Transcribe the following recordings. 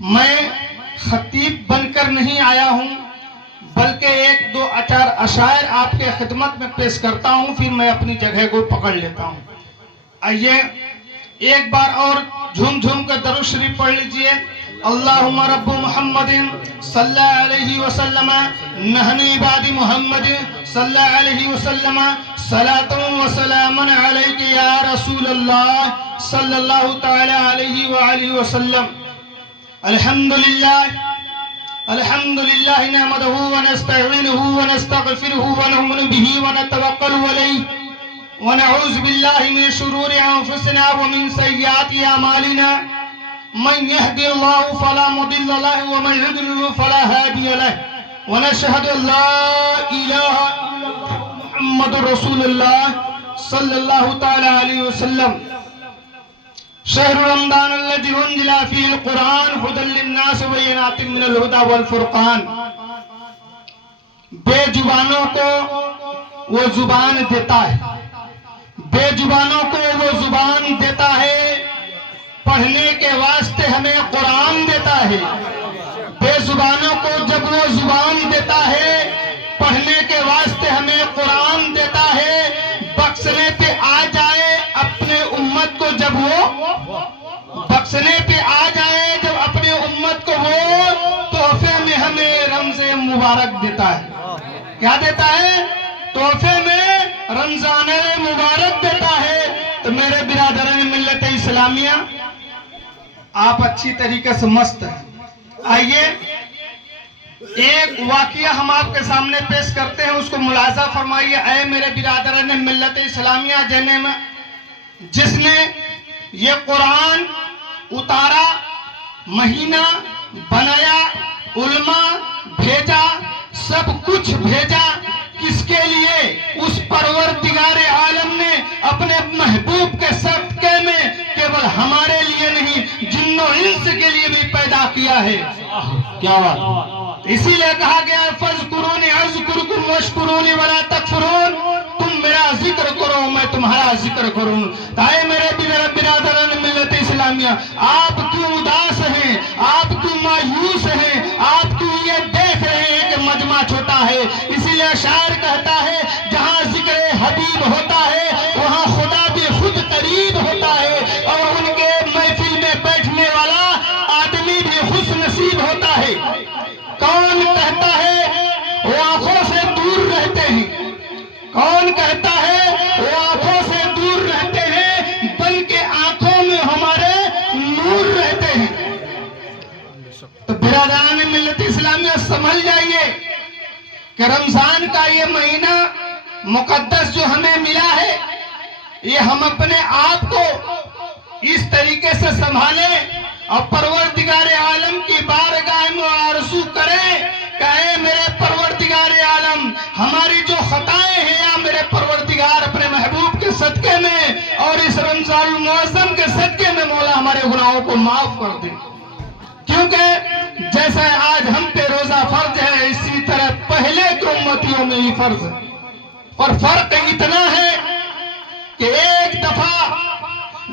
میں خطیب بن کر نہیں آیا ہوں، بلکہ ایک دو اشعار آپ کے خدمت میں پیش کرتا ہوں، پھر میں اپنی جگہ کو پکڑ لیتا ہوں۔ آئیے ایک بار اور جھوم جھوم کر درود شریف پڑھ لیجئے۔ اللہم رب محمد صلی اللہ علیہ وسلم نحن عباد محمد صلی اللہ علیہ وسلم صلاة و سلام علیک یا رسول اللہ صلی اللہ تعالی علیہ وآلہ وسلم۔ الحمد للہ نحمدہ ونستعینہ ونستغفرہ ونؤمن بہ ونتوکل علیہ ونعوذ باللہ من شرور انفسنا ومن سیئات اعمالنا من يهد الله فلا مضل له ومن يضلل فلا هادي له ونشهد ان لا اله الا الله محمد رسول الله صلى الله تعالى عليه وسلم۔ شهر رمضان الذي انزل فيه القرآن هدى للناس وبينات من الهدى والفرقان۔ بے زبانوں کو وہ زبان دیتا ہے، بے زبانوں کو وہ زبان دیتا ہے، پڑھنے کے واسطے ہمیں قرآن دیتا ہے۔ بے زبانوں کو جب وہ زبان دیتا ہے، پڑھنے کے واسطے ہمیں قرآن دیتا ہے، بخشنے پہ آ جائے اپنے امت کو جب وہ بخشنے پہ آ جائے جب اپنے امت کو وہ تحفے میں ہمیں رمض مبارک دیتا ہے۔ کیا دیتا ہے؟ تحفے میں رمضان مبارک دیتا ہے۔ تو میرے برادران ملت اسلامیہ، آپ اچھی طریقے سے مست ہیں۔ آئیے ایک واقعہ ہم آپ کے سامنے پیش کرتے ہیں، اس کو ملاحظہ فرمائیے۔ اے میرے برادران ملت اسلامیہ، جس نے یہ قرآن اتارا، مہینہ بنایا، علماء بھیجا، سب کچھ بھیجا، کس کے لیے؟ اس پروردگار عالم نے اپنے محبوب کے صدقے میں کیول ہمارے لیے نہیں، جن و انس کے لیے بھی پیدا کیا ہے۔ کیا بات! اسی لیے کہا گیا فَاذْكُرُونِ أَذْكُرْكُمْ وَاشْكُرُونِ وَلَا تَكْفُرُونَ، تم میرا ذکر کرو میں تمہارا ذکر کروں۔ تائے میرے برادران ملت اسلامیہ، آپ کیوں اداس ہیں؟ آپ کیوں مایوس ہیں؟ آپ کیوں یہ دیکھ رہے ہیں کہ مجمع چھوٹا ہے؟ اسی لیے شاعر کہتا ہے جہاں ذکر حبیب ہوتا ہے وہاں خدا بھی خود قریب ہوتا ہے، اور ان کے محفل میں بیٹھنے والا آدمی بھی خوش نصیب ہوتا ہے۔ کون کہتا ہے وہ آنکھوں سے دور رہتے ہیں؟ کون کہتا ہے وہ آنکھوں سے دور رہتے ہیں، بلکہ آنکھوں میں ہمارے نور رہتے ہیں۔ تو برادران ملت اسلامیہ سمجھ جائیے کہ رمضان کا یہ مہینہ مقدس جو ہمیں ملا ہے، یہ ہم اپنے آپ کو اس طریقے سے سنبھالیں اور پروردگار عالم کی بارگاہ میں آرزو کریں کہ اے میرے پروردگار عالم، ہماری جو خطائیں ہیں یا میرے پروردگار اپنے محبوب کے صدقے میں اور اس رمضان المعظم کے صدقے میں مولا ہمارے گناہوں کو معاف کر دے۔ کیونکہ جیسا آج ہم پہ روزہ فرض ہے، اسی طرح پہلے کے امتیوں میں ہی فرض ہے، اور فرق اتنا ہے کہ ایک دفعہ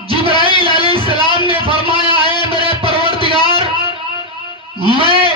جبرائیل علیہ السلام نے فرمایا اے میرے پروردگار، میں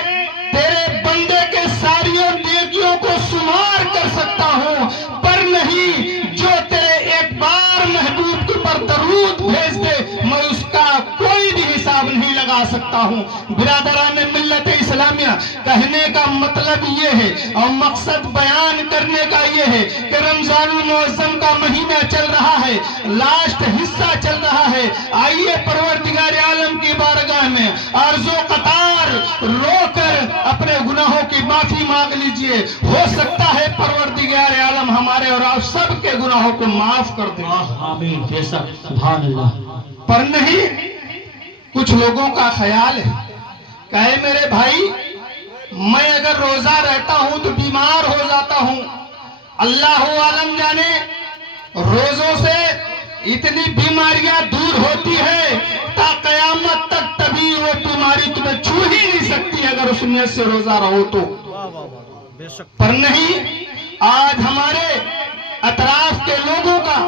تیرے بندے کے ساریوں نیکیوں کو شمار کر سکتا ہوں، پر نہیں جو تیرے ایک بار محبوب کے پر درود بھیج دے میں اس کا کوئی بھی حساب نہیں لگا سکتا ہوں۔ برادران ملت اسلامیہ، کہنے کا مطلب یہ ہے اور مقصد بیان کرنے کا یہ ہے کہ رمضان المعظم کا مہینہ چل رہا ہے، لاسٹ حصہ چل رہا ہے۔ آئیے پروردگار عالم کی بارگاہ میں عرض و قطار رو کر اپنے گناہوں کی معافی مانگ لیجئے، ہو سکتا ہے پروردگار عالم ہمارے اور آپ سب کے گناہوں کو معاف کر دے۔ آمین، جیسا سبحان اللہ۔ پر نہیں، کچھ لوگوں کا خیال ہے کہ اے میرے بھائی، میں اگر روزہ رہتا ہوں تو بیمار ہو جاتا ہوں، اللہ عالم جانے روزوں سے اتنی بیماریاں دور ہوتی ہے تا قیامت تک تبھی وہ بیماری تمہیں چھو ہی نہیں سکتی اگر اس نیت سے روزہ رہو تو۔ پر نہیں، آج ہمارے اطراف کے لوگوں کا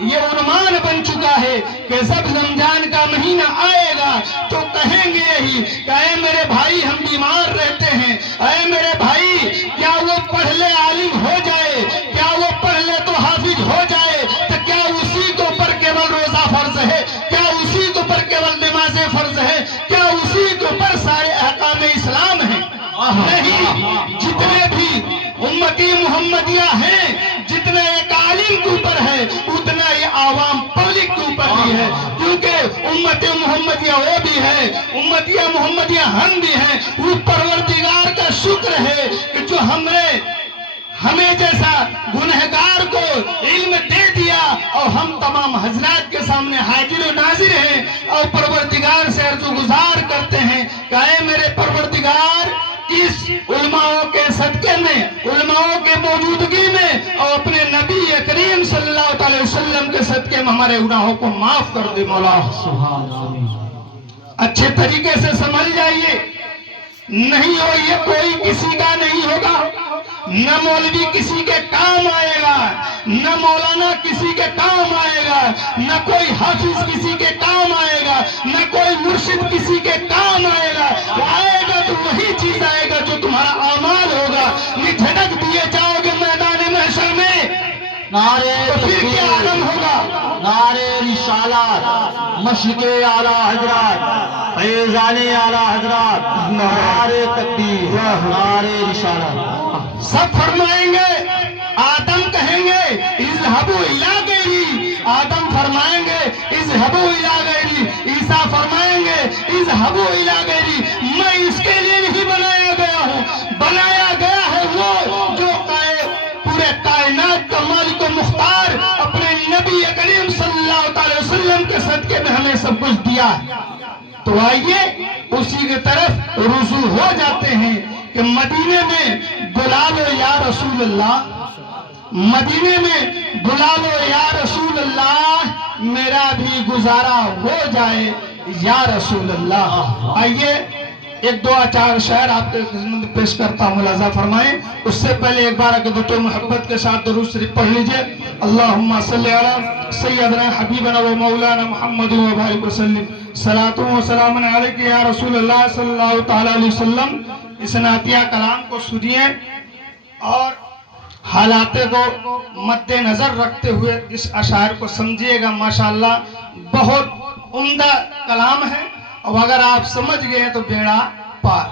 یہ عنوان بن چکا ہے کہ جب رمضان کا مہینہ آئے گا تو کہیں گے یہی کہ اے محمدیہ ہیں جتنا ایک عالم کے اوپر ہے اتنا یہ عوام پبلک کے اوپر بھی ہے، کیونکہ امت محمدیہ وہ بھی ہے، امتیہ محمدیہ ہم بھی ہیں۔ وہ پروردگار کا شکر ہے کہ جو ہمیں جیسا گنہگار کو علم دے دیا، اور ہم تمام حضرات کے سامنے حاضر و ناظر ہیں اور پروردگار سے عرض گزار کرتے ہیں کہ اے میرے پروردگار، اس علماء کے صدقے میں، علماء کے موجودگی میں اور اپنے نبی کریم صلی اللہ علیہ وسلم کے صدقے میں ہمارے گناہوں کو معاف کر دے مولا۔ سبحان اللہ۔ اچھے طریقے سے سمجھ جائیے، نہیں ہو یہ کوئی کسی کا نہیں ہوگا، نہ مولوی کسی کے کام آئے گا، نہ مولانا کسی کے کام آئے گا، نہ کوئی حافظ کسی کے کام آئے گا، نہ کوئی مرشد کسی کے کام آئے گا۔ آئے گا تو وہی چیز آئے گا جو تمہارا اعمال ہوگا۔ یہ جھٹک دیے جاؤ گے میدان محشر میں نعرے تو پھر کیا عالم ہوگا؟ نعرے رسالت، مشرق اعلیٰ حضرات، فیضان اعلیٰ حضرات، نعرے تکبیر، نعرے رسالت۔ سب فرمائیں گے، آدم کہیں گے اذهبوا الی غیری، آدم فرمائیں گے اذهبوا الی غیری، عیسیٰ فرمائیں گے اذهبوا الی غیری۔ میں اس کے لیے نہیں بنایا گیا ہوں، بنایا گیا ہے وہ جو پورے کائنات کا مالک و مختار اپنے نبی کریم صلی اللہ علیہ وسلم کے صدقے میں ہمیں سب کچھ دیا ہے۔ تو آئیے اسی کی طرف رجوع ہو جاتے ہیں کہ مدینے میں بلا لو یا رسول اللہ، مدینے میں بلا لو یا رسول اللہ، میرا بھی گزارا ہو جائے یا رسول اللہ۔ آئیے ایک دو چار شعر آپ کے خدمت پیش کرتا ہوں، ملاحظہ فرمائیں۔ اس سے پہلے ایک بار عقیدت و محبت کے ساتھ درود شریف پڑھ لیجئے۔ اللہم صلی علی سیدنا حبیبنا و مولانا محمد و بارک وسلم، صلاۃ و سلام علیک یا رسول اللہ صلی اللہ تعالی علیہ وسلم۔ اس نعتیہ کلام کو سنیے اور حالات کو مد نظر رکھتے ہوئے اس اشعار کو سمجھیے گا۔ ماشاءاللہ بہت عمدہ کلام ہے، اور اگر آپ سمجھ گئے تو بیڑا پار۔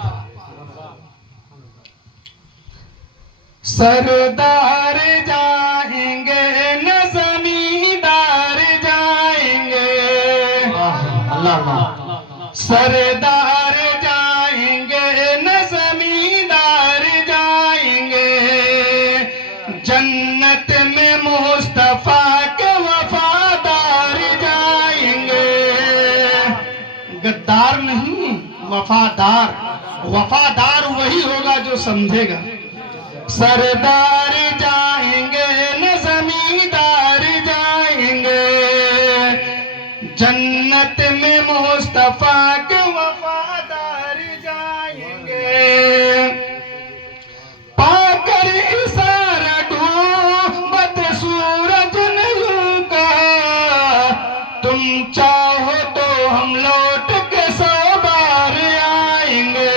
سردار جائیں گے نہ زمیندار جائیں گے، سردار جائیں گے نہ زمیندار جائیں گے، جنت میں مصطفیٰ کے وفادار جائیں گے۔ غدار نہیں، وفادار، وفادار وہی ہوگا جو سمجھے گا۔ سردار جائیں گے نہ زمیندار جائیں گے، جنت میں مصطفیٰ کے وفادار جائیں گے۔ پا کر اشارہ ڈھونڈت سورج نے یوں کہا، تم چاہو تو ہم لوٹ کے 100 بار آئیں گے۔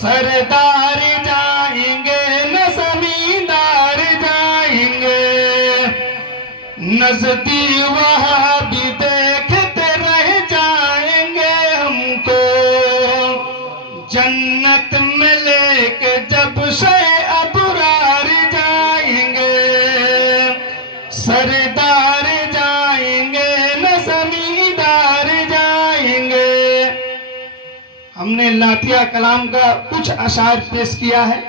سردار جائیں گے نہ زمیندار جائیں گے، نزدی وہاں بھی دیکھتے رہ جائیں گے ہم کو، جنت میں لے کے جب سے ابرار جائیں گے۔ سردار جائیں گے نہ زمیندار جائیں گے۔ ہم نے نعتیہ کلام کا کچھ اشعار پیش کیا ہے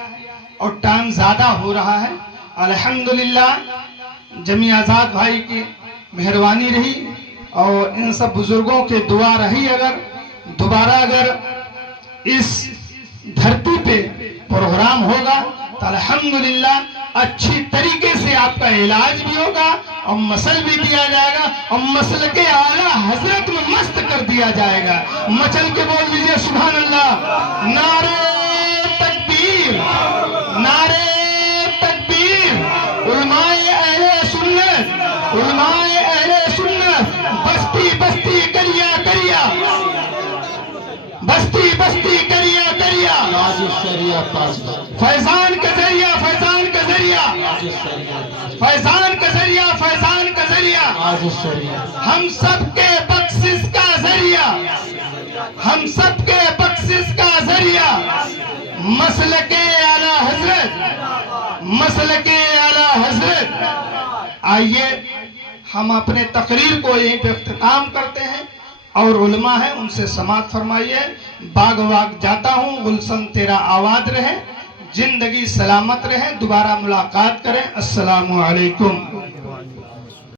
اور ٹائم زیادہ ہو رہا ہے۔ الحمدللہ جمیع آزاد بھائی کی مہربانی رہی اور ان سب بزرگوں کے دعا رہی، اگر دوبارہ اس دھرتی پہ پروگرام ہوگا تو الحمدللہ اچھی طریقے سے آپ کا علاج بھی ہوگا اور مسل بھی دیا جائے گا اور مسل کے اعلیٰ حضرت میں مست کر دیا جائے گا۔ مچل کے بول دیجئے سبحان اللہ۔ نعرہ تکبیر، نعرہ تکبیر۔ علماء اہل سنت، علماء اہل سنت، بستی بستی کریا کریا، بستی بستی کریا کریا، فیضان کا ذریعہ، فیضان کا ذریعہ، فیضان کا ذریعہ، فیضان کا ذریعہ، ہم سب کے بخشش کا ذریعہ، ہم سب کے بخشش کا ذریعہ، مسلک اعلیٰ حضرت، مسلک اعلی حضرت. آئیے ہم اپنے تقریر کو یہیں پہ اختتام کرتے ہیں اور علماء ہیں ان سے سماعت فرمائیے. باغ واغ جاتا ہوں. گلشن تیرا آباد رہے. زندگی سلامت رہے. دوبارہ ملاقات کریں. السلام علیکم.